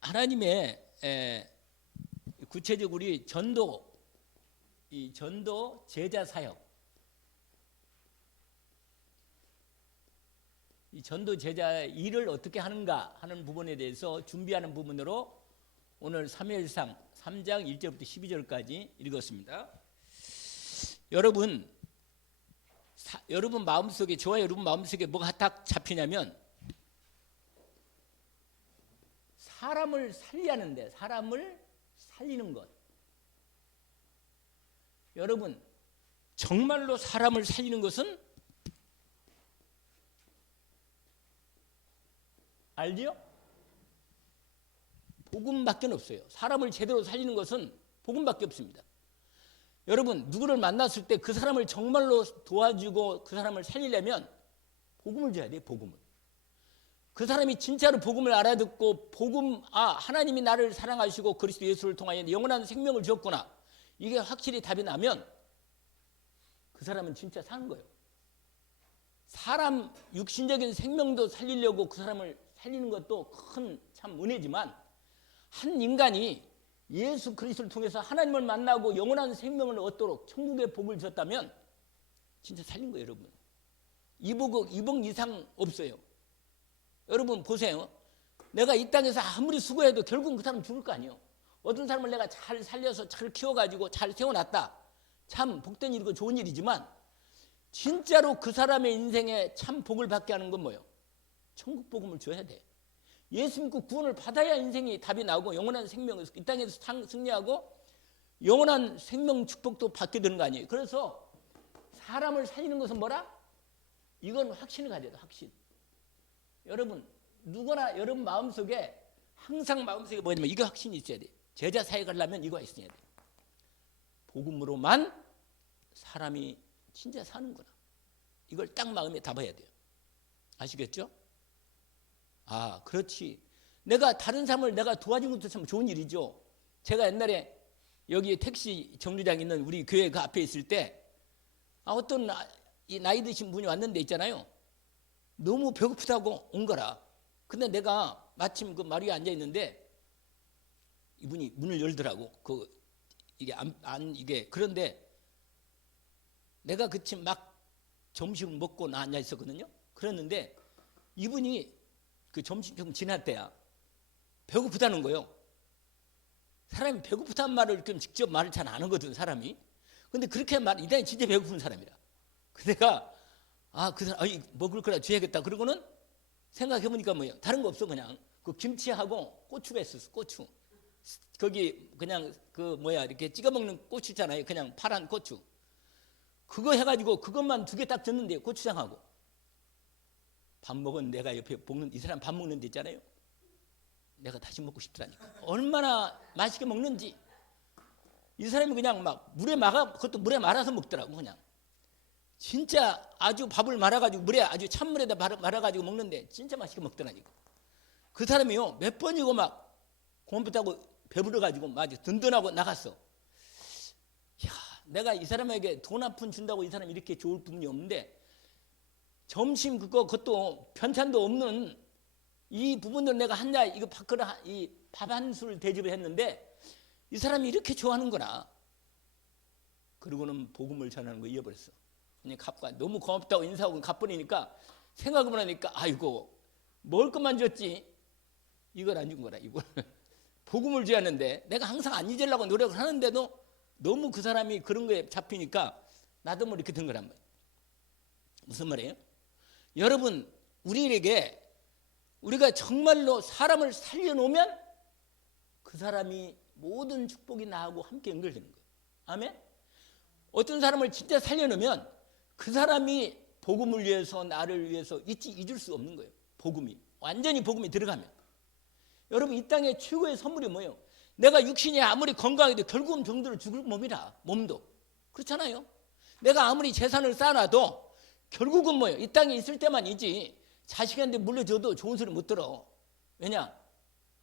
하나님의 구체적으로 우리 전도 제자 사역, 이 전도 제자 일을 어떻게 하는가 하는 부분에 대해서 준비하는 부분으로 오늘 사무엘상 3장 1절부터 12절까지 읽었습니다. 여러분 마음속에, 저와 여러분 마음속에 뭐가 딱 잡히냐면 사람을 살리는데, 사람을 살리는 것. 여러분, 정말로 사람을 살리는 것은 알죠? 복음밖에 없어요. 사람을 제대로 살리는 것은 복음밖에 없습니다. 여러분, 누구를 만났을 때 그 사람을 정말로 도와주고 그 사람을 살리려면 복음을 줘야 돼요. 복음을. 그 사람이 진짜로 복음을 알아듣고 하나님이 나를 사랑하시고 그리스도 예수를 통하여 영원한 생명을 주었구나, 이게 확실히 답이 나면 그 사람은 진짜 사는 거예요. 사람 육신적인 생명도 살리려고 그 사람을 살리는 것도 큰 참 은혜지만, 한 인간이 예수 그리스도를 통해서 하나님을 만나고 영원한 생명을 얻도록 천국의 복을 줬다면 진짜 살린 거예요. 여러분, 이복 이상 없어요. 여러분 보세요. 내가 이 땅에서 아무리 수고해도 결국은 그 사람 죽을 거 아니에요. 어떤 사람을 내가 잘 살려서 잘 키워가지고 잘 세워놨다, 참 복된 일이고 좋은 일이지만, 진짜로 그 사람의 인생에 참 복을 받게 하는 건 뭐예요? 천국 복음을 줘야 돼. 예수 믿고 구원을 받아야 인생이 답이 나오고 영원한 생명을 이 땅에서 승리하고 영원한 생명 축복도 받게 되는 거 아니에요. 그래서 사람을 살리는 것은 뭐라? 이건 확신을 가져야 돼. 확신. 여러분, 누구나 여러분 마음속에 항상 마음속에 뭐냐면 이거 확신이 있어야 돼. 제자 사역을 하려면 이거 있어야 돼. 복음으로만 사람이 진짜 사는구나, 이걸 딱 마음에 담아야 돼요. 아시겠죠? 아, 그렇지. 내가 다른 사람을 내가 도와준 것도 참 좋은 일이죠. 제가 옛날에 여기 택시 정류장 있는 우리 교회 그 앞에 있을 때 어떤 이 나이 드신 분이 왔는데 있잖아요. 너무 배고프다고 온 거라. 근데 내가 마침 그 마루에 앉아 있는데 이분이 문을 열더라고. 이게 그런데 내가 그치 막 점심을 먹고 나 앉아 있었거든요. 그랬는데 이분이 그 점심 좀 지날 때야 배고프다는 거예요. 사람이 배고프다는 말을 직접 말을 잘 안 하거든, 사람이. 근데 그렇게 이단이 진짜 배고픈 사람이라. 그 내가 그 사람 먹을 거라 줘야겠다. 그러고는 생각해보니까 뭐예요? 다른 거 없어. 그냥 그 김치하고 고추가 있었어. 고추. 거기 그냥 이렇게 찍어 먹는 고추 있잖아요. 그냥 파란 고추. 그거 해가지고 그것만 2개 딱 줬는데, 고추장하고. 밥 먹은 내가 옆에 먹는 이 사람 밥 먹는 데 있잖아요. 내가 다시 먹고 싶더라니까. 얼마나 맛있게 먹는지. 이 사람이 그냥 막 그것도 물에 말아서 먹더라고. 그냥 진짜 아주 밥을 말아가지고 아주 찬물에다 말아가지고 먹는데 진짜 맛있게 먹더라니까. 그 사람이요 몇 번이고 막 고맙다고 배부르가지고 아주 든든하고 나갔어. 야, 내가 이 사람에게 돈 한 푼 준다고 이 사람이 이렇게 좋을 분이 없는데, 점심 그것도 편찬도 없는 이 부분들 내가 이거 밥 한 술 대접을 했는데 이 사람이 이렇게 좋아하는구나. 그러고는 복음을 전하는 거 잊어버렸어. 그냥 너무 고맙다고 인사하고 갚으니까 생각해보니까 아이고, 먹을 것만 줬지 이걸 안 준 거라. 이걸 복음을 줘야 하는데 내가 항상 안 잊으려고 노력을 하는데도 너무 그 사람이 그런 거에 잡히니까 나도 이렇게 된 거란 말이에요. 무슨 말이에요? 여러분, 우리가 정말로 사람을 살려놓으면 그 사람이 모든 축복이 나하고 함께 연결되는 거예요. 아멘? 어떤 사람을 진짜 살려놓으면 그 사람이 복음을 위해서, 나를 위해서 잊을 수 없는 거예요. 완전히 복음이 들어가면. 여러분, 이 땅의 최고의 선물이 뭐예요? 내가 육신이 아무리 건강해도 결국은 병들어 죽을 몸이라. 몸도 그렇잖아요. 내가 아무리 재산을 쌓아놔도 결국은 뭐예요? 이 땅에 있을 때만이지. 자식한테 물려줘도 좋은 소리 못 들어. 왜냐?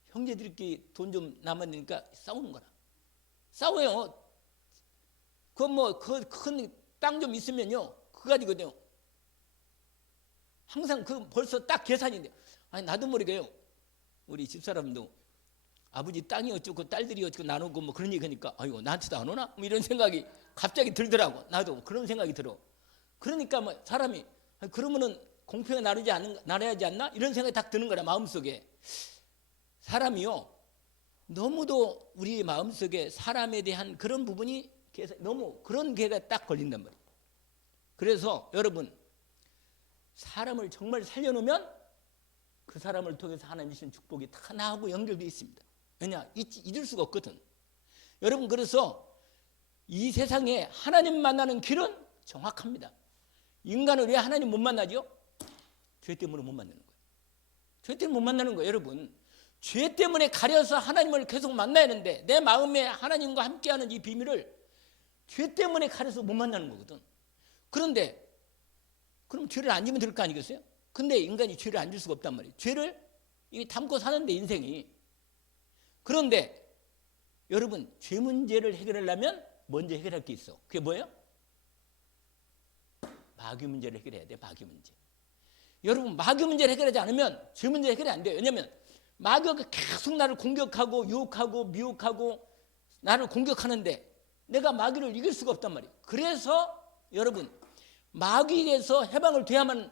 형제들끼리 돈 좀 남았으니까 싸우는 거라. 싸워요. 큰 땅 좀 있으면요, 그거 가지고요 항상 벌써 딱 계산인데, 나도 모르게요 우리 집사람도 아버지 땅이 어쩌고 딸들이 어쩌고 나누고 뭐 그런 얘기하니까 아이고 나한테도 안 오나? 뭐 이런 생각이 갑자기 들더라고. 나도 그런 생각이 들어. 그러니까 뭐 사람이 그러면은 공평하게 나눠야지 않나? 이런 생각이 딱 드는 거라 마음속에. 사람이요 너무도 우리 마음속에 사람에 대한 그런 부분이 너무 그런 개가 딱 걸린단 말이에요. 그래서 여러분 사람을 정말 살려놓으면 그 사람을 통해서 하나님 주신 축복이 다 나하고 연결되어 있습니다. 왜냐? 잊을 수가 없거든. 여러분 그래서 이 세상에 하나님 만나는 길은 정확합니다. 인간은 왜 하나님 못 만나죠? 죄 때문에 못 만나는 거예요. 죄 때문에 못 만나는 거예요. 여러분 죄 때문에 가려서 하나님을 계속 만나야 하는데 내 마음에 하나님과 함께하는 이 비밀을 죄 때문에 가려서 못 만나는 거거든. 그런데 그럼 죄를 안 지면 될 거 아니겠어요? 근데 인간이 죄를 안 질 수가 없단 말이에요. 죄를 담고 사는데 인생이. 그런데 여러분 죄 문제를 해결하려면 먼저 해결할 게 있어. 그게 뭐예요? 마귀 문제를 해결해야 돼. 마귀 문제. 여러분 마귀 문제를 해결하지 않으면 죄 문제 해결이 안 돼요. 왜냐하면 마귀가 계속 나를 공격하고 유혹하고 미혹하고 나를 공격하는데 내가 마귀를 이길 수가 없단 말이에요. 그래서 여러분 마귀에서 해방을 돼야만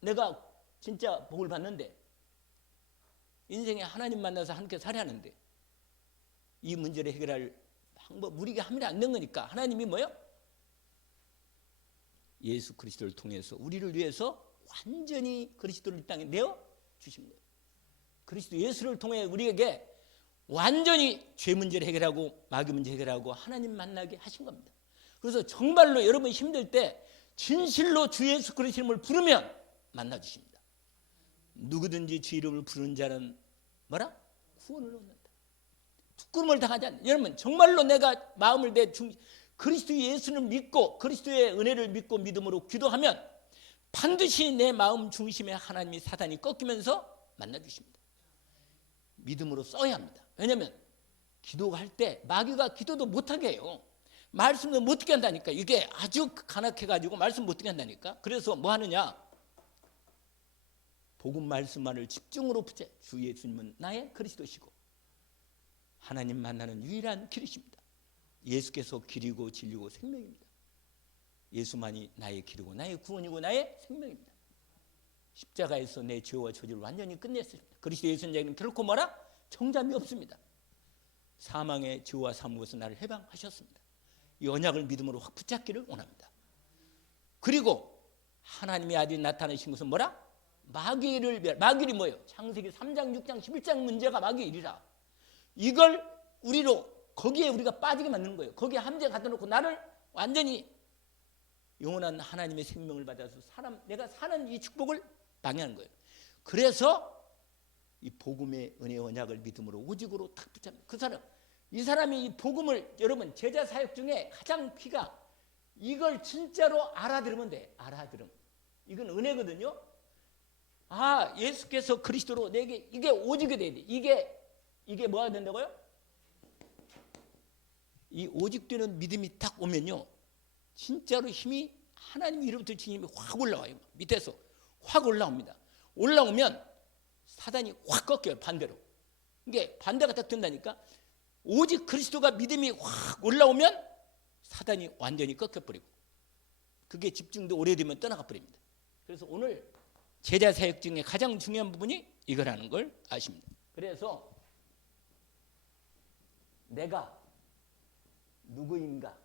내가 진짜 복을 받는데 인생에 하나님 만나서 함께 살아야 하는데 이 문제를 해결할 방법 우리가 하면 안 되는 거니까 하나님이 뭐예요? 예수 그리스도를 통해서 우리를 위해서 완전히 그리스도를 이 땅에 내어 주신 거예요. 그리스도 예수를 통해 우리에게 완전히 죄 문제를 해결하고 마귀 문제 해결하고 하나님 만나게 하신 겁니다. 그래서 정말로 여러분 힘들 때 진실로 주 예수 그리스도 이름을 부르면 만나 주십니다. 누구든지 주 이름을 부르는 자는 뭐라? 구원을 얻는다. 부끄러움을 당하지 않는다. 여러분 정말로 내가 마음을 내 그리스도 예수를 믿고 그리스도의 은혜를 믿고 믿음으로 기도하면 반드시 내 마음 중심에 하나님이 사단이 꺾이면서 만나 주십니다. 믿음으로 써야 합니다. 왜냐하면 기도할 때 마귀가 기도도 못하게 해요. 말씀도 못듣게 한다니까. 이게 아주 간악해가지고 말씀 못듣게 한다니까. 그래서 뭐 하느냐? 복음 말씀만을 집중으로 붙여. 주 예수님은 나의 그리스도시고 하나님 만나는 유일한 길이십니다. 예수께서 길이고 진리고 생명입니다. 예수만이 나의 길이고 나의 구원이고 나의 생명입니다. 십자가에서 내 죄와 저주를 완전히 끝냈습니다. 그리스도 예수님은 결코 뭐라? 정잠이 없습니다. 사망의 죄와 사무에서 나를 해방하셨습니다. 이 언약을 믿음으로 확 붙잡기를 원합니다. 그리고 하나님의 아들이 나타나신 것은 뭐라? 마귀일이 뭐예요? 창세기 3장, 6장, 11장 문제가 마귀일이라. 이걸 우리로 거기에 우리가 빠지게 만드는 거예요. 거기에 함재 갖다 놓고 나를 완전히 영원한 하나님의 생명을 받아서 내가 사는 이 축복을 방해하는 거예요. 그래서 이 복음의 은혜 언약을 믿음으로 오직으로 탁 붙잡는 그 사람. 이 사람이 이 복음을 여러분 제자 사역 중에 가장 귀가 이걸 진짜로 알아들으면 돼. 알아들음. 이건 은혜거든요. 아 예수께서 그리스도로 내게 이게 오직이 돼야 돼. 이게 뭐가 된다고요? 이 오직되는 믿음이 딱 오면요. 진짜로 힘이 하나님 이름부터 힘이 확 올라와요. 밑에서 확 올라옵니다. 올라오면 사단이 확 꺾여요. 반대로. 이게 반대가 딱 된다니까. 오직 그리스도가 믿음이 확 올라오면 사단이 완전히 꺾여버리고 그게 집중도 오래되면 떠나가 버립니다. 그래서 오늘 제자 사역 중에 가장 중요한 부분이 이거라는 걸 아십니다. 그래서 내가 누구인가?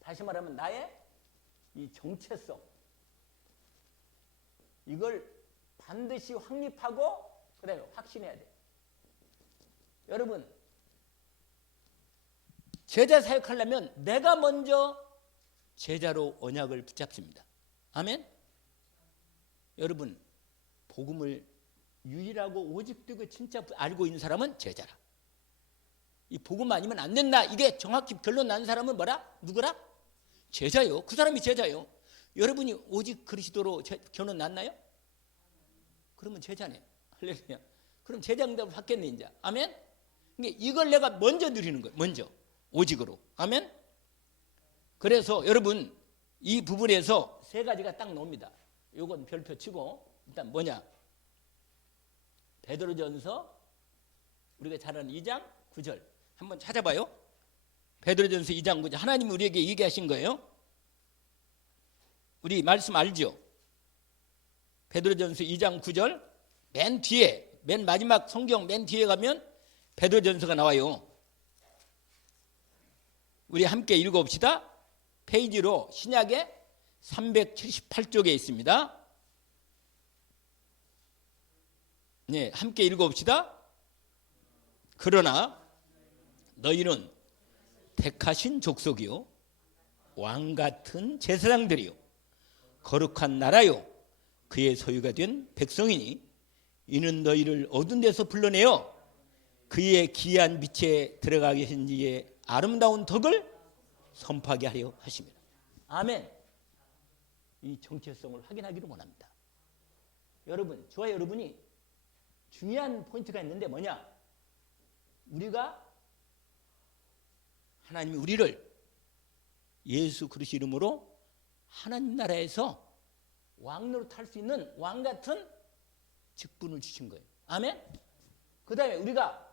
다시 말하면 나의 이 정체성 이걸 반드시 확립하고 그다음에 확신해야 돼. 여러분 제자 사역하려면 내가 먼저 제자로 언약을 붙잡습니다. 아멘? 여러분 복음을 유일하고 오직되고 진짜 알고 있는 사람은 제자라. 이 복음 아니면 안 된다. 이게 정확히 결론 난 사람은 뭐라? 누구라? 제자요. 그 사람이 제자요. 여러분이 오직 그리스도로 결론 났나요? 그러면 제자네. 할렐루야. 그럼 제자 응답을 받겠네 이제. 아멘? 이걸 내가 먼저 누리는 거예요. 먼저. 오직으로. 아멘? 그래서 여러분 이 부분에서 세 가지가 딱 나옵니다. 요건 별표 치고 일단 뭐냐? 베드로전서 우리가 잘 아는 2장 9절 한번 찾아봐요. 베드로전서 2장 9절 하나님이 우리에게 얘기하신 거예요. 우리 말씀 알죠? 베드로전서 2장 9절 맨 뒤에 맨 마지막 성경 맨 뒤에 가면 베드로전서가 나와요. 우리 함께 읽어봅시다. 페이지로 신약의 378쪽에 있습니다. 네, 함께 읽어봅시다. 그러나 너희는 택하신 족속이요 왕같은 제사장들이요 거룩한 나라요 그의 소유가 된 백성이니 이는 너희를 어두운 데서 불러내어 그의 기이한 빛에 들어가게 하신 이의 아름다운 덕을 선포하게 하려 하십니다. 아멘. 이 정체성을 확인하기를 원합니다. 여러분, 저와 여러분이 중요한 포인트가 있는데 뭐냐? 우리가 하나님이 우리를 예수 그리스도 이름으로 하나님 나라에서 왕노릇 할 수 있는 왕같은 직분을 주신 거예요. 아멘. 그 다음에 우리가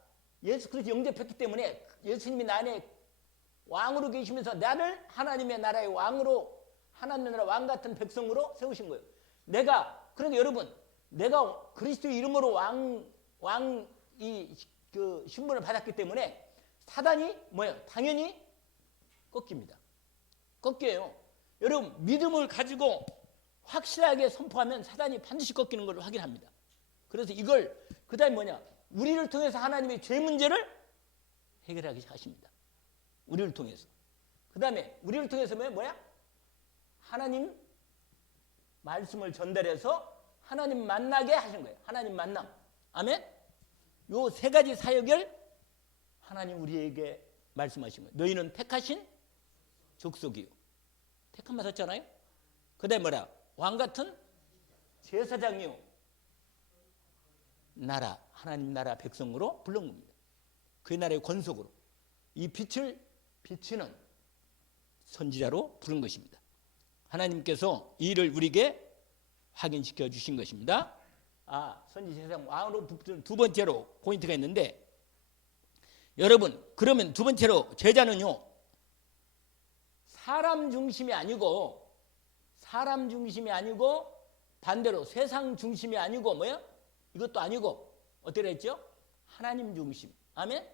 예수 그리스도 영접했기 때문에 예수님이 나 안에 왕으로 계시면서 나를 하나님의 나라의 왕으로 하나님의 나라 왕같은 백성으로 세우신 거예요. 그러니까 여러분 내가 그리스도 이름으로 그 신분을 받았기 때문에 사단이 뭐예요? 당연히 꺾입니다. 꺾여요. 여러분 믿음을 가지고 확실하게 선포하면 사단이 반드시 꺾이는 걸 확인합니다. 그래서 이걸 그 다음에 뭐냐? 우리를 통해서 하나님의 죄 문제를 해결하게 하십니다. 우리를 통해서. 그 다음에 우리를 통해서 뭐야? 하나님 말씀을 전달해서 하나님 만나게 하신 거예요. 하나님 만남. 아멘? 요 세 가지 사역을 하나님 우리에게 말씀하신 거예요. 너희는 택하신 족속이요. 택함 받았잖아요. 그 다음에 뭐라? 왕같은 제사장이요. 나라, 하나님 나라 백성으로 불른 겁니다. 그 나라의 권속으로. 이 빛을 비치는 선지자로 부른 것입니다. 하나님께서 이 일을 우리에게 확인시켜 주신 것입니다. 선지 제사장 왕으로 두 번째로 포인트가 있는데 여러분 그러면 두 번째로 제자는요 사람 중심이 아니고 반대로 세상 중심이 아니고 뭐야? 이것도 아니고 어떻게 했죠? 하나님 중심. 아멘.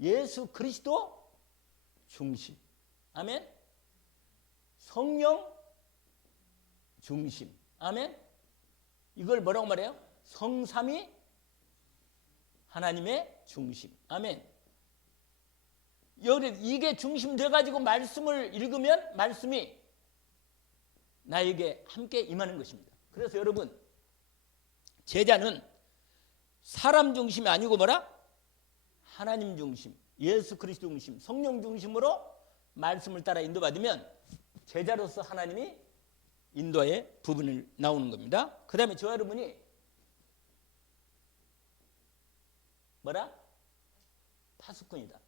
예수 그리스도 중심. 아멘. 성령 중심. 아멘. 이걸 뭐라고 말해요? 성삼위 하나님의 중심. 아멘. 이게 중심 돼가지고 말씀을 읽으면 말씀이 나에게 함께 임하는 것입니다. 그래서 여러분 제자는 사람 중심이 아니고 뭐라? 하나님 중심, 예수 그리스도 중심, 성령 중심으로 말씀을 따라 인도받으면 제자로서 하나님이 인도의 부분을 나오는 겁니다. 그 다음에 저 여러분이 뭐라? 파수꾼이다.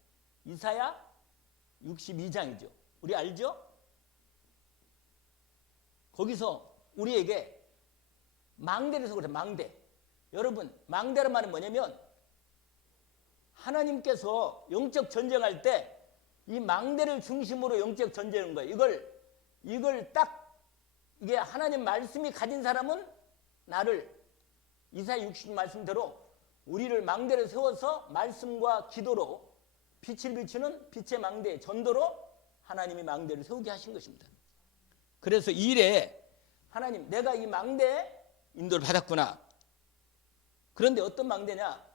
이사야 62장이죠. 우리 알죠? 거기서 우리에게 망대에서 그래. 망대. 여러분 망대란 말은 뭐냐면 하나님께서 영적 전쟁할 때 이 망대를 중심으로 영적 전쟁하는 거예요. 이걸 딱 이게 하나님 말씀이 가진 사람은 나를 이사야 60장 말씀대로 우리를 망대를 세워서 말씀과 기도로 빛을 비추는 빛의 망대 전도로 하나님이 망대를 세우게 하신 것입니다. 그래서 이 일에 하나님 내가 이 망대에 인도를 받았구나. 그런데 어떤 망대냐?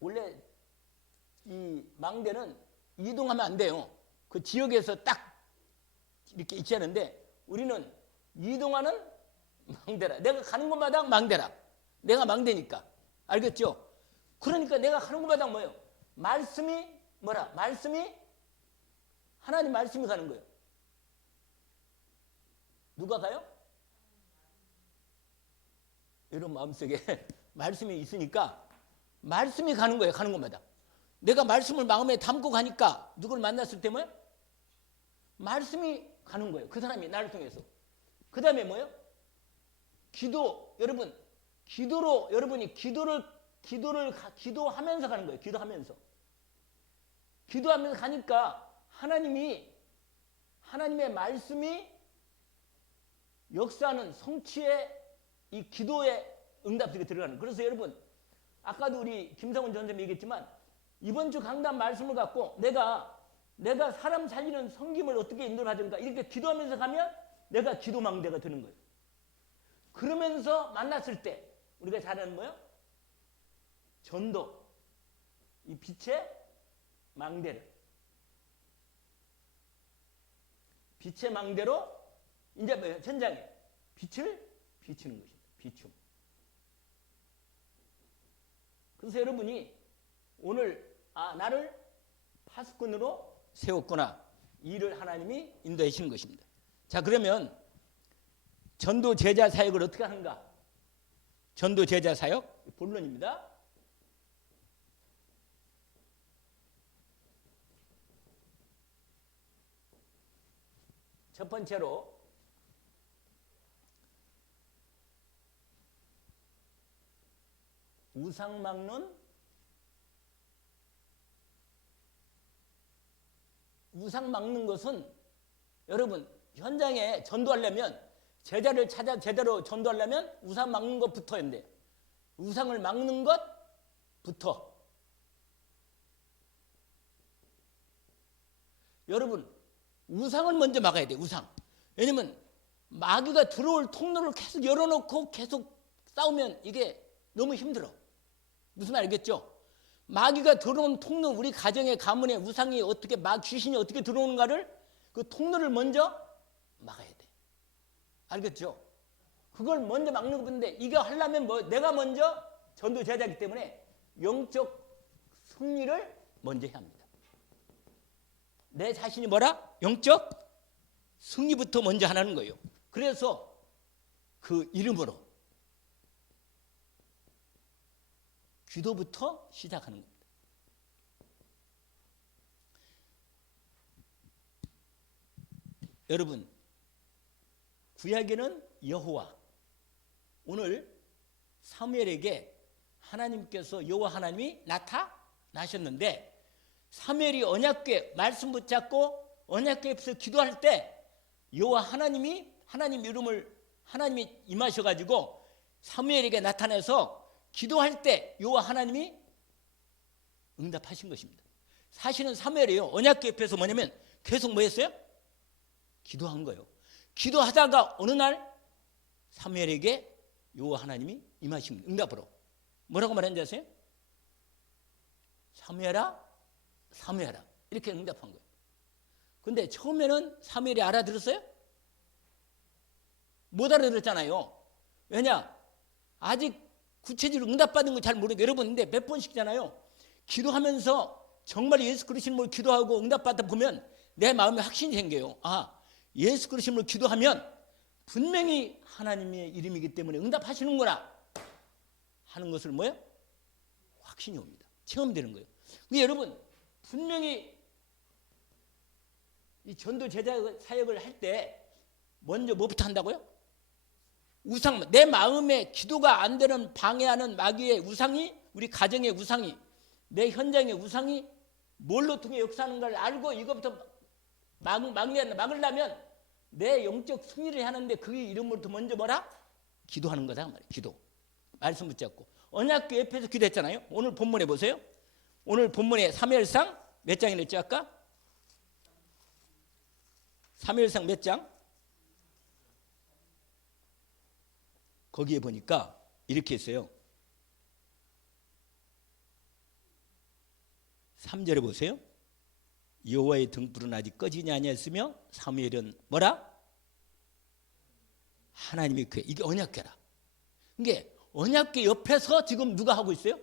원래 이 망대는 이동하면 안 돼요. 그 지역에서 딱 이렇게 있지 않은데 우리는 이동하는 망대라. 내가 가는 곳마다 망대라. 내가 망대니까. 알겠죠? 그러니까 내가 가는 곳마다 뭐예요? 말씀이 뭐라? 말씀이 하나님 말씀이 가는 거예요. 누가 가요? 여러분 마음속에 말씀이 있으니까 말씀이 가는 거예요. 가는 곳마다. 내가 말씀을 마음에 담고 가니까 누굴 만났을 때 뭐예요? 말씀이 가는 거예요. 그 사람이 나를 통해서. 그 다음에 뭐예요? 기도. 여러분, 기도로 여러분이 기도하면서 가는 거예요. 기도하면서 가니까 하나님의 말씀이 역사하는 성취의 이 기도의 응답들이 들어가는. 그래서 여러분, 아까도 우리 김성훈 전사님이 얘기했지만 이번 주 강단 말씀을 갖고 내가 사람 살리는 섬김을 어떻게 인도를 하든가 이렇게 기도하면서 가면 내가 기도망대가 되는 거예요. 그러면서 만났을 때 우리가 잘하는 뭐예요? 전도. 이 빛의 망대로 이제 뭐예요? 천장에 빛을 비추는 것입니다. 비춤. 그래서 여러분이 오늘 나를 파수꾼으로 세웠구나. 이 일을 하나님이 인도해 주시는 것입니다. 자, 그러면 전도 제자 사역을 어떻게 하는가? 전도 제자 사역 본론입니다. 첫 번째로 우상 막는 것은 여러분 현장에 전도하려면 제자를 찾아 제대로 전도하려면 우상 막는 것부터 해야 돼. 우상을 막는 것부터. 여러분 우상을 먼저 막아야 돼. 우상. 왜냐면 마귀가 들어올 통로를 계속 열어놓고 계속 싸우면 이게 너무 힘들어. 무슨 말 알겠죠? 마귀가 들어온 통로, 우리 가정의 가문에 우상이 어떻게 귀신이 어떻게 들어오는가를 그 통로를 먼저 막아야 돼. 알겠죠? 그걸 먼저 막는 건데 이거 하려면 내가 먼저 전도 제자이기 때문에 영적 승리를 먼저 해야 합니다. 내 자신이 뭐라? 영적 승리부터 먼저 하는 거예요. 그래서 그 이름으로 기도부터 시작하는 겁니다. 여러분, 구약에는 여호와, 오늘 사무엘에게 하나님께서 여호와 하나님이 나타나셨는데 사무엘이 언약궤 말씀 붙잡고 언약궤 앞에서 기도할 때 여호와 하나님 이름을 하나님이 임하셔가지고 사무엘에게 나타나서 기도할 때 여호와 하나님이 응답하신 것입니다. 사실은 사무엘이요 언약궤 앞에서 뭐냐면 계속 뭐 했어요? 기도한 거예요. 기도하다가 어느 날 사무엘에게 여호와 하나님이 임하십니다. 응답으로. 뭐라고 말했는지 아세요? 사무엘아 이렇게 응답한 거예요. 근데 처음에는 사무엘이 알아들었어요? 못 알아들었잖아요. 왜냐? 아직 구체적으로 응답받은 거 잘 모르겠어요. 여러분 근데 몇 번씩이잖아요. 기도하면서 정말 예수 그리스도를 기도하고 응답받다 보면 내 마음에 확신이 생겨요. 예수 그리스도를 기도하면 분명히 하나님의 이름이기 때문에 응답하시는구나 하는 것을 뭐예요? 확신이 옵니다. 체험되는 거예요. 근데 여러분 분명히 이 전도 제자 사역을 할 때 먼저 뭐부터 한다고요? 우상, 내 마음에 기도가 안 되는 방해하는 마귀의 우상이, 우리 가정의 우상이, 내 현장의 우상이 뭘로 통해 역사하는 걸 알고 이것부터 막으려면 내 영적 승리를 하는데 그 이름으로부터 먼저 뭐라? 기도하는 거다 말이에요. 기도. 말씀 붙잡고. 언약궤 옆에서 기도했잖아요. 오늘 본문에 보세요. 오늘 본문에 사무엘상 몇 장이랬죠 아까? 사무엘상 몇 장? 거기에 보니까 이렇게 했어요. 3절에 보세요. 여호와의 등불은 아직 꺼지지 아니하였으며 사무엘은 뭐라? 하나님의 궤. 이게 언약궤라. 이게 언약궤 옆에서 지금 누가 하고 있어요?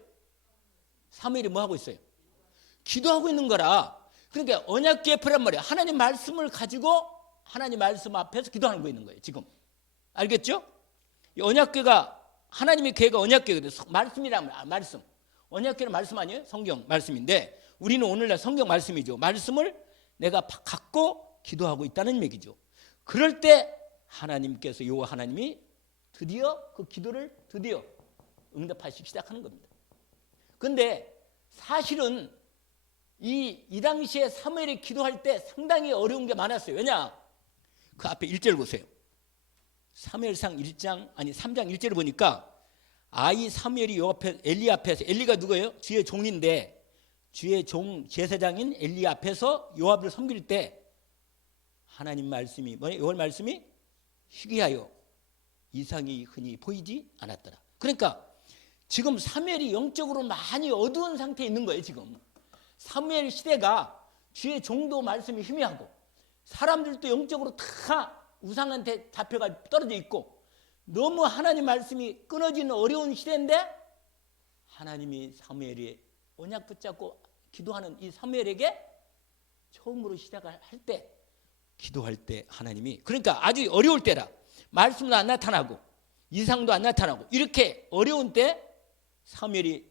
사무엘이 뭐 하고 있어요? 기도하고 있는 거라. 그러니까 언약궤 옆이란 말이에요. 하나님 말씀을 가지고 하나님 말씀 앞에서 기도하는 거 있는 거예요. 지금 알겠죠? 이 언약궤가 하나님의 궤가 언약궤거든요. 말씀이란 말씀. 언약궤는 말씀 아니에요? 성경 말씀인데 우리는 오늘날 성경 말씀이죠. 말씀을 내가 갖고 기도하고 있다는 얘기죠. 그럴 때 하나님께서 요 하나님이 드디어 그 기도를 드디어 응답하시기 시작하는 겁니다. 그런데 사실은 이 당시에 사무엘이 기도할 때 상당히 어려운 게 많았어요. 왜냐? 그 앞에 1절 보세요. 사무엘상 3장 1절을 보니까 아이 사무엘이 요 앞에 엘리 앞에서, 엘리가 누구예요? 주의 종인데 주의 종 제사장인 엘리 앞에서 요압을 섬길 때 하나님 말씀이 뭐예요? 요 말씀이 희귀하여 이상이 흔히 보이지 않았더라. 그러니까 지금 사무엘이 영적으로 많이 어두운 상태에 있는 거예요. 지금 사무엘 시대가 주의 종도 말씀이 희미하고 사람들도 영적으로 다 우상한테 잡혀가 떨어져 있고 너무 하나님 말씀이 끊어지는 어려운 시대인데 하나님이 사무엘이 언약 붙잡고 기도하는 이 사무엘에게 처음으로 시작을 할 때, 기도할 때 하나님이, 그러니까 아주 어려울 때라, 말씀도 안 나타나고 이상도 안 나타나고 이렇게 어려운 때 사무엘이,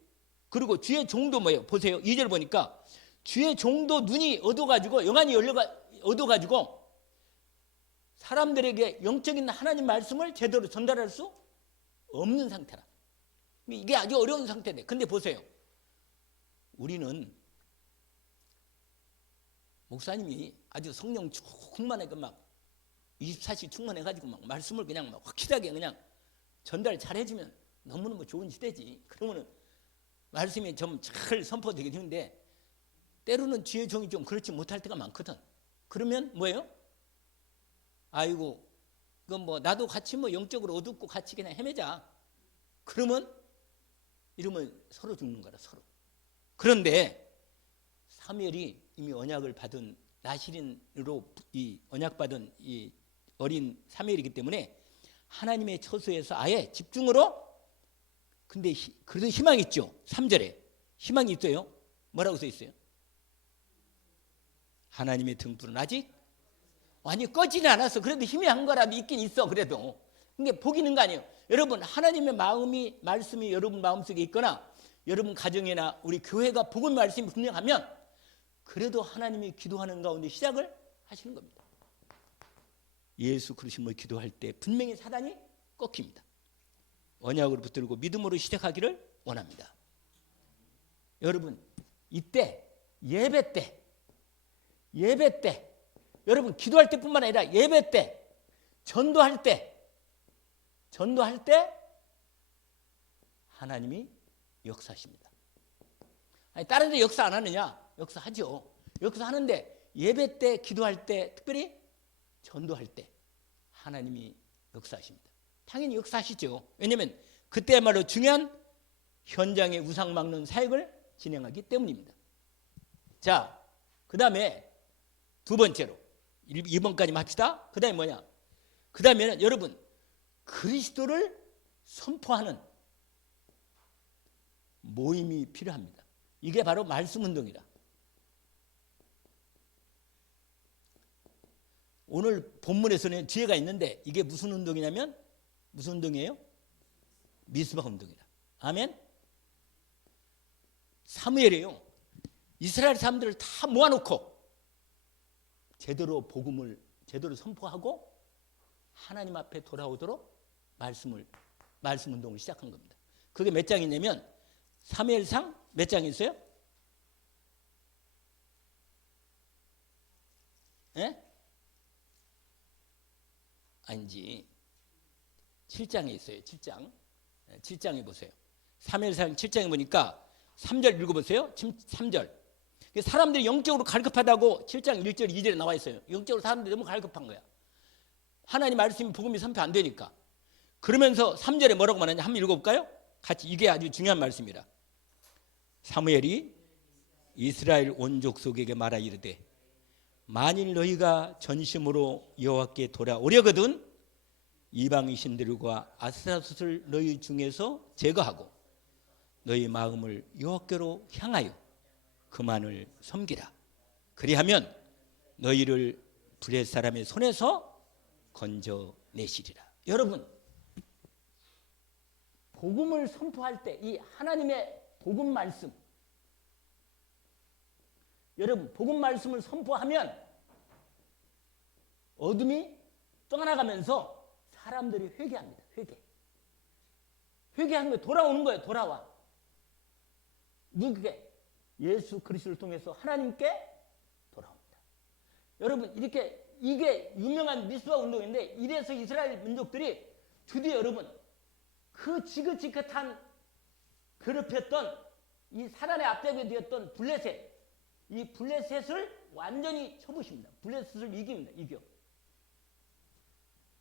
그리고 주의 종도 뭐예요? 보세요. 2절 보니까 주의 종도 눈이 어두워가지고, 영안이 어두워가지고 사람들에게 영적인 하나님 말씀을 제대로 전달할 수 없는 상태라. 이게 아주 어려운 상태인데, 근데 보세요. 우리는 목사님이 아주 성령 충만하게 막 24시 충만해가지고 막 말씀을 그냥 막 확실하게 그냥 전달 잘 해주면 너무너무 좋은 시대지. 그러면은 말씀이 좀 잘 선포되게 되는데 때로는 주의 종이 좀 그렇지 못할 때가 많거든. 그러면 뭐예요? 아이고, 이건 뭐 나도 같이 뭐 영적으로 어둡고 같이 그냥 헤매자. 그러면 이러면 서로 죽는 거라, 서로. 그런데 사무엘이 이미 언약을 받은 나실인으로 이 언약 받은 이 어린 사무엘이기 때문에 하나님의 처소에서 아예 집중으로, 근데 그래도 희망이 있죠. 3절에 희망이 있어요. 뭐라고 써 있어요? 하나님의 등불은 아직 완전히 꺼지는 않았어. 그래도 희미한 거라도 있긴 있어. 그래도 이게 복이 있는 거 아니에요. 여러분, 하나님의 마음이, 말씀이 여러분 마음속에 있거나 여러분 가정이나 우리 교회가 복음 말씀이 분명하면 그래도 하나님이 기도하는 가운데 시작을 하시는 겁니다. 예수 그리스도로 기도할 때 분명히 사단이 꺾입니다. 언약으로 붙들고 믿음으로 시작하기를 원합니다. 여러분, 이때 예배 때 여러분 기도할 때뿐만 아니라 예배 때, 전도할 때 하나님이 역사하십니다. 아니, 다른 데 역사 안 하느냐? 역사하죠. 역사하는데 예배 때, 기도할 때, 특별히 전도할 때 하나님이 역사하십니다. 당연히 역사하시죠. 왜냐하면 그때야말로 중요한 현장의 우상 막는 사역을 진행하기 때문입니다. 자, 그 다음에 두 번째로 2번까지 합시다. 그 다음에 뭐냐? 그 다음에는 여러분 그리스도를 선포하는 모임이 필요합니다. 이게 바로 말씀운동이다. 오늘 본문에서는 지혜가 있는데 이게 무슨 운동이냐면, 무슨 운동이에요? 미스바 운동이다. 아멘. 사무엘이에요. 이스라엘 사람들을 다 모아놓고 제대로 복음을 제대로 선포하고 하나님 앞에 돌아오도록 말씀 운동을 시작한 겁니다. 그게 몇 장이냐면 사무엘상 몇 장이 있어요? 예? 아니지. 7장에 있어요. 7장. 7장에 보세요. 사무엘상 7장에 보니까 3절 읽어보세요. 3절. 사람들이 영적으로 갈급하다고 7장 1절 2절에 나와 있어요. 영적으로 사람들이 너무 갈급한 거야. 하나님 말씀이 복음이 선포 안 되니까. 그러면서 3절에 뭐라고 말하냐? 한번 읽어볼까요? 같이. 이게 아주 중요한 말씀이라. 사무엘이 이스라엘 온 족속에게 말하 이르되 만일 너희가 전심으로 여호와께 돌아오려거든 이방의 신들과 아스타롯을 너희 중에서 제거하고 너희 마음을 여호와께로 향하여 그만을 섬기라. 그리하면 너희를 블레 사람의 손에서 건져내시리라. 여러분, 복음을 선포할 때 이 하나님의 복음 말씀, 여러분 복음 말씀을 선포하면 어둠이 떠나가면서 사람들이 회개합니다. 회개하는 거예요. 돌아오는 거예요. 돌아와. 누구게? 예수 그리스도를 통해서 하나님께 돌아옵니다. 여러분, 이게 유명한 미스바 운동인데, 이래서 이스라엘 민족들이 드디어 여러분 그 지긋지긋한 괴롭혔던 이 사단의 앞잡이 되었던 블레셋, 이 블레셋을 완전히 쳐부십니다. 블레셋을 이깁니다.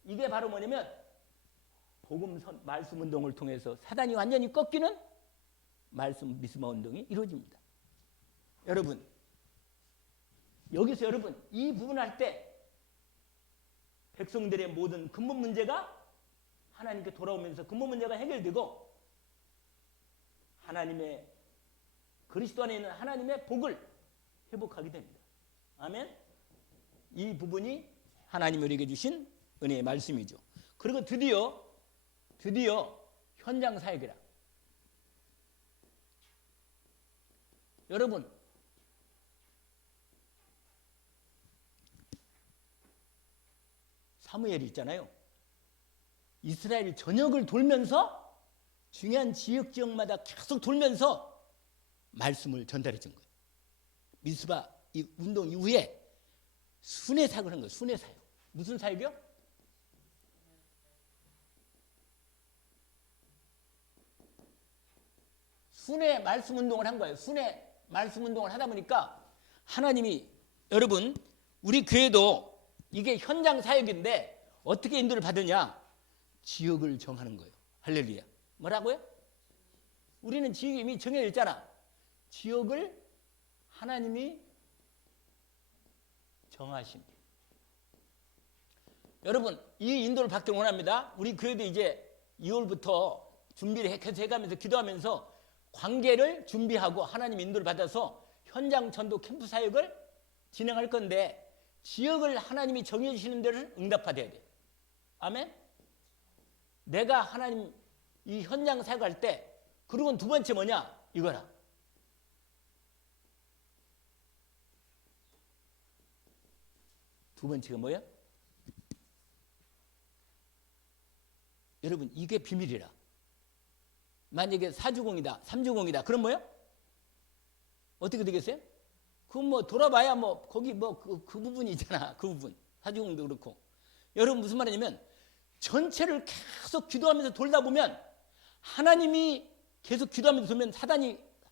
이게 바로 뭐냐면 말씀 운동을 통해서 사단이 완전히 꺾이는 말씀 미스바 운동이 이루어집니다. 여러분, 여기서 여러분 이 부분을 할 때 백성들의 모든 근본 문제가 하나님께 돌아오면서 근본 문제가 해결되고, 하나님의 그리스도 안에 있는 하나님의 복을 회복하게 됩니다. 아멘. 이 부분이 하나님이 우리에게 주신 은혜의 말씀이죠. 그리고 드디어 현장 사역이라. 여러분, 사무엘이 있잖아요. 이스라엘 전역을 돌면서 중요한 지역마다 계속 돌면서 말씀을 전달해 준 거예요. 미스바 이 운동 이후에 순회 사역을 한 거예요. 순회 사역. 무슨 사역이요? 순회 말씀 운동을 한 거예요. 순회 말씀 운동을 하다 보니까 하나님이, 여러분 우리 교회도 이게 현장 사역인데 어떻게 인도를 받으냐? 지역을 정하는 거예요. 할렐루야. 뭐라고요? 우리는 지역이 이미 정해져 있잖아. 지역을 하나님이 정하십니다. 여러분, 이 인도를 받기를 원합니다. 우리 교회도 이제 2월부터 준비를 해가면서 기도하면서 관계를 준비하고 하나님 인도를 받아서 현장 전도 캠프 사역을 진행할 건데, 지역을 하나님이 정해 주시는 데를 응답받아야 돼. 아멘. 내가 하나님 이 현장 사역할 때, 그리고 두 번째 뭐냐? 이거라. 두 번째가 뭐야? 여러분, 이게 비밀이라. 만약에 4주공이다, 3주공이다, 그럼 뭐야? 어떻게 되겠어요? 그럼 뭐 돌아봐야 뭐 거기 뭐 그 부분이 있잖아. 그 부분. 4주공도 그렇고. 여러분 무슨 말이냐면, 전체를 계속 기도하면서 돌다 보면, 하나님이 계속 기도하면서 돌면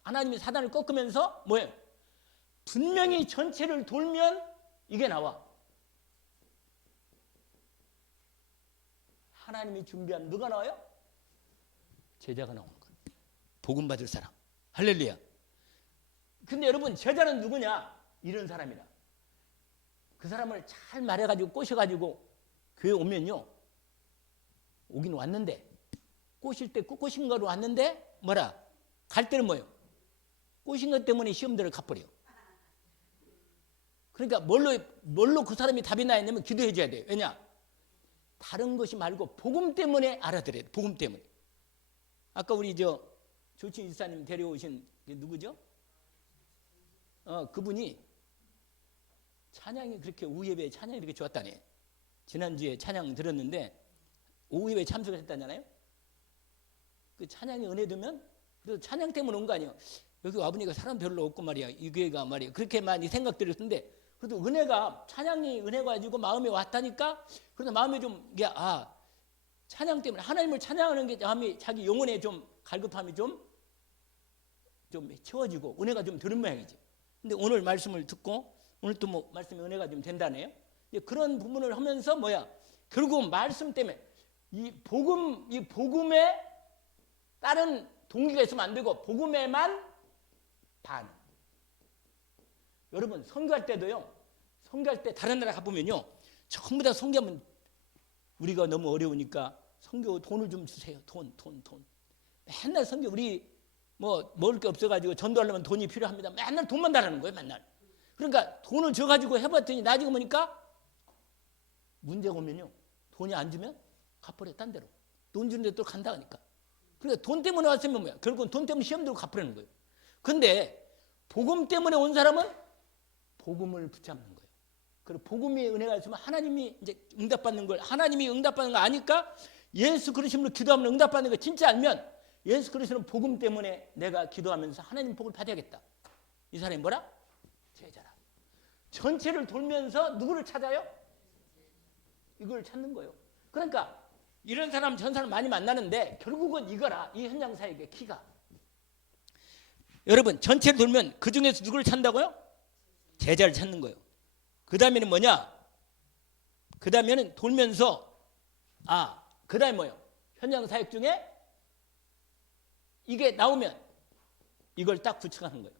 하나님이 사단을 꺾으면서 뭐예요? 분명히 전체를 돌면 이게 나와. 하나님이 준비한 누가 나와요? 제자가 나오는 거예요. 복음 받을 사람. 할렐루야. 근데 여러분, 제자는 누구냐? 이런 사람이다. 그 사람을 잘 말해가지고 꼬셔가지고 교회 오면요, 오긴 왔는데, 꼬실 때 꼬신 거로 왔는데 뭐라? 갈 때는 뭐예요? 꼬신 것 때문에 시험들을 갚버려. 그러니까 뭘로 그 사람이 답이 나 있냐면 기도해 줘야 돼요. 왜냐? 다른 것이 말고 복음 때문에 알아들어야 돼. 복음 때문에. 아까 우리 조친 이사님 데려오신 게 누구죠? 그분이 찬양이 그렇게, 오후 예배에 찬양이 그렇게 좋았다네. 지난주에 찬양 들었는데 오후 예배에 참석했다잖아요. 그 찬양이 은혜 되면, 그래서 찬양 때문에 온 거 아니에요. 여기 와보니까 사람 별로 없고 말이야. 이 교회가 말이야. 그렇게 많이 생각들을 했는데, 그래도 찬양이 은혜가 가지고 마음에 왔다니까. 그래서 마음에 좀, 이게 찬양 때문에 하나님을 찬양하는 게 마음이, 자기 영혼에 좀 갈급함이 좀 채워지고 은혜가 좀 드는 모양이지. 근데 오늘 말씀을 듣고 오늘 또 뭐 말씀에 은혜가 좀 된다네요. 그런 부분을 하면서 뭐야? 결국 말씀 때문에 이 복음에 다른 동기가 있으면 안 되고 복음에만 반응. 여러분, 선교할 때도요. 선교할 때 다른 나라 가보면요, 전부 다 선교하면 우리가 너무 어려우니까 선교 돈을 좀 주세요. 돈. 맨날 선교, 우리 뭐 먹을 게 없어가지고 전도하려면 돈이 필요합니다. 맨날 돈만 달라는 거예요. 맨날. 그러니까 돈을 줘가지고 해봤더니 나중에 보니까 문제가 오면요, 돈이 안 주면 갚으래. 딴 데로. 돈 주는 데 또 간다 하니까. 그러니까 돈 때문에 왔으면 뭐야? 결국은 돈 때문에 시험 들고 갚으라는 거예요. 근데 복음 때문에 온 사람은 복음을 붙잡는 거예요. 그리고 복음의 은혜가 있으면 하나님이 이제 응답받는 걸, 하나님이 응답받는 거 아니까 예수 그리스도로 기도하면 응답받는 거 진짜 알면 예수 그리스도는 복음 때문에 내가 기도하면서 하나님 복을 받아야겠다. 이 사람이 뭐라? 제자라. 전체를 돌면서 누구를 찾아요? 이걸 찾는 거예요. 그러니까 이런 사람 전 사람 많이 만나는데 결국은 이거라. 이 현장 사역의 키가. 여러분 전체를 돌면 그 중에서 누구를 찾는다고요? 제자를 찾는 거예요. 그 다음에는 뭐냐? 그 다음에는 돌면서 그 다음에 뭐예요? 현장 사역 중에 이게 나오면 이걸 딱 구축하는 거예요.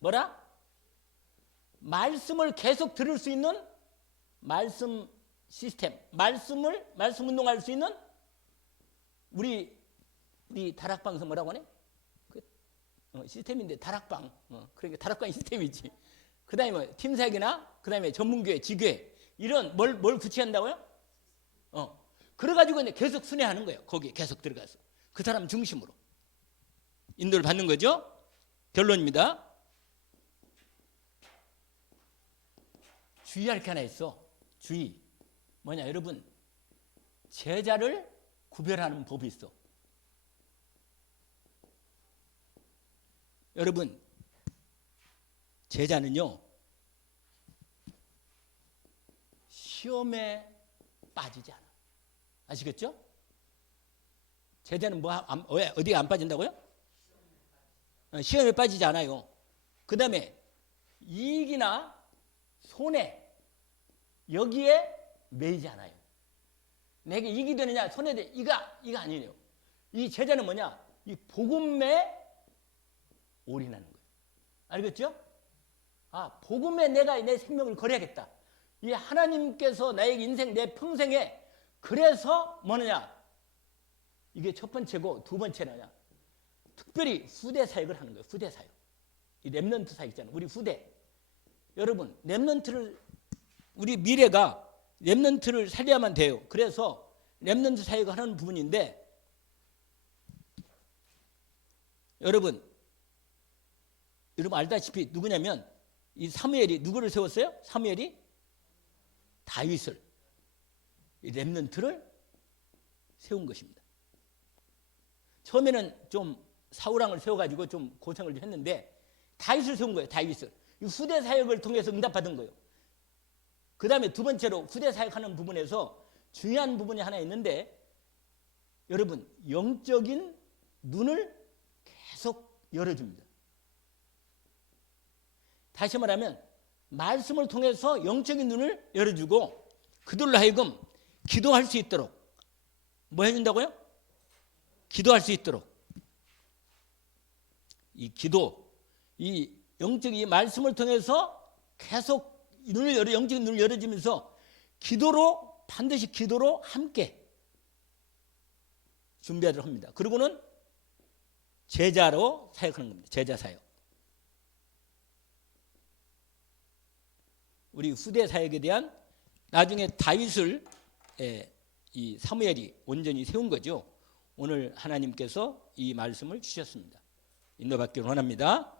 뭐라? 말씀을 계속 들을 수 있는 말씀 시스템, 말씀 운동할 수 있는 우리 다락방에서 뭐라고 하네? 시스템인데 다락방. 그러니까 다락방 시스템이지. 그 다음에 뭐 팀사역이나 그 다음에 전문교회, 지교회 이런 뭘 구체한다고요? 그래가지고 이제 계속 순회하는 거예요. 거기에 계속 들어가서 그 사람 중심으로 인도를 받는 거죠. 결론입니다. 주의할 게 하나 있어. 주의. 뭐냐 여러분, 제자를 구별하는 법이 있어. 여러분 제자는요 시험에 빠지지 않아. 아시겠죠? 제자는 어디가 안 빠진다고요? 시험에 빠지지 않아요. 그 다음에 이익이나 손해 여기에 매이지 않아요. 내게 이익이 되느냐 손해되 이거 아니에요. 이 제자는 뭐냐? 이 복음에 올인하는 거예요. 알겠죠? 복음에 내가 내 생명을 걸어야겠다. 이 하나님께서 나에게 인생 내 평생에 그래서 뭐느냐? 이게 첫 번째고 두 번째는 뭐냐? 특별히 후대 사역을 하는 거예요. 후대 사역. 이 렘넌트 사역 있잖아요. 우리 후대. 여러분 렘넌트를 우리 미래가 렘넌트를 살려야만 돼요. 그래서 렘넌트 사역을 하는 부분인데 여러분 알다시피 누구냐면 이 사무엘이 누구를 세웠어요? 사무엘이 다윗을 이 렘넌트를 세운 것입니다. 처음에는 좀 사울왕을 세워가지고 좀 고생을 좀 했는데 다윗을 세운 거예요. 다윗을 이 후대 사역을 통해서 응답받은 거예요. 그 다음에 두 번째로 후대 사역하는 부분에서 중요한 부분이 하나 있는데 여러분 영적인 눈을 계속 열어줍니다. 다시 말하면 말씀을 통해서 영적인 눈을 열어주고 그들로 하여금 기도할 수 있도록 뭐 해준다고요? 기도할 수 있도록 이 기도, 이 영적인 이 말씀을 통해서 계속 영적인 눈을 열어주면서 반드시 기도로 함께 준비하도록 합니다. 그리고는 제자로 사역하는 겁니다. 제자 사역. 우리 후대 사역에 대한 나중에 다윗을 이 사무엘이 온전히 세운 거죠. 오늘 하나님께서 이 말씀을 주셨습니다. 인도받기를 원합니다.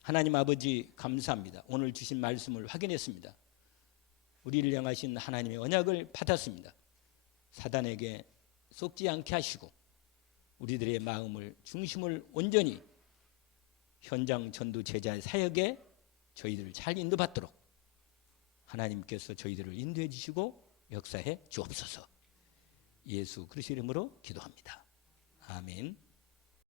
하나님 아버지 감사합니다. 오늘 주신 말씀을 확인했습니다. 우리를 향하신 하나님의 언약을 받았습니다. 사단에게 속지 않게 하시고 우리들의 마음을 중심을 온전히 현장 전도 제자의 사역에 저희들을 잘 인도받도록 하나님께서 저희들을 인도해 주시고 역사해 주옵소서. 예수 그리스도 이름으로 기도합니다. 아멘.